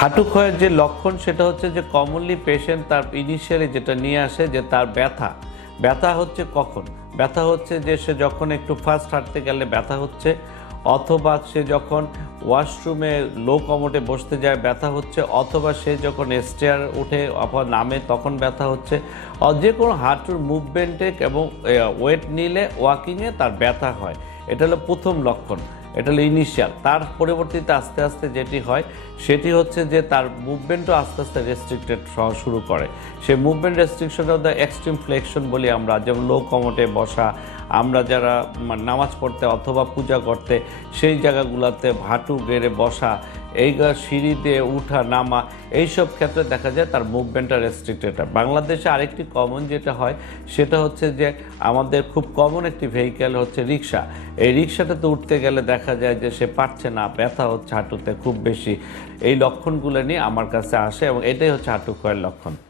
হাঁটু ক্ষয়ের যে লক্ষণ সেটা হচ্ছে যে কমনলি পেশেন্ট তার ইনিশিয়ালি যেটা নিয়ে আসে যে তার ব্যথা ব্যথা হচ্ছে কখন ব্যথা হচ্ছে যে সে যখন একটু ফাস্ট হাঁটতে গেলে ব্যথা হচ্ছে, অথবা সে যখন ওয়াশরুমে লো কমোডে বসতে যায় ব্যথা হচ্ছে, অথবা সে যখন স্টেয়ার উঠে অথবা নামে তখন ব্যথা হচ্ছে, যে কোনো হাঁটুর মুভমেন্টে এবং ওয়েট নিলে ওয়াকিংয়ে তার ব্যথা হয়। এটা হলো প্রথম লক্ষণ, এটা হলো ইনিশিয়াল। তার পরবর্তীতে আস্তে আস্তে যেটি হয় সেটি হচ্ছে যে তার মুভমেন্টও আস্তে আস্তে রেস্ট্রিক্টেড শুরু করে। সে movement restriction of the extreme flexion বলি আমরা, যেমন লো কমোটে বসা, আমরা যারা নামাজ পড়তে অথবা পূজা করতে সেই জায়গাগুলোতে হাঁটু গেড়ে বসা, এই সিঁড়ি দিয়ে উঠা নামা, এইসব ক্ষেত্রে দেখা যায় তার মুভমেন্টটা রেস্ট্রিক্টেড হয়। বাংলাদেশে আরেকটি কমন যেটা হয় সেটা হচ্ছে যে আমাদের খুব কমন একটি ভেহিক্যাল হচ্ছে রিক্সা। এই রিক্সাটাতে উঠতে গেলে দেখা যায় যে সে পারছে না, ব্যথা হচ্ছে হাঁটুতে খুব বেশি। এই লক্ষণগুলো নিয়ে আমার কাছে আসে এবং এটাই হচ্ছে হাঁটু ক্ষয়ের লক্ষণ।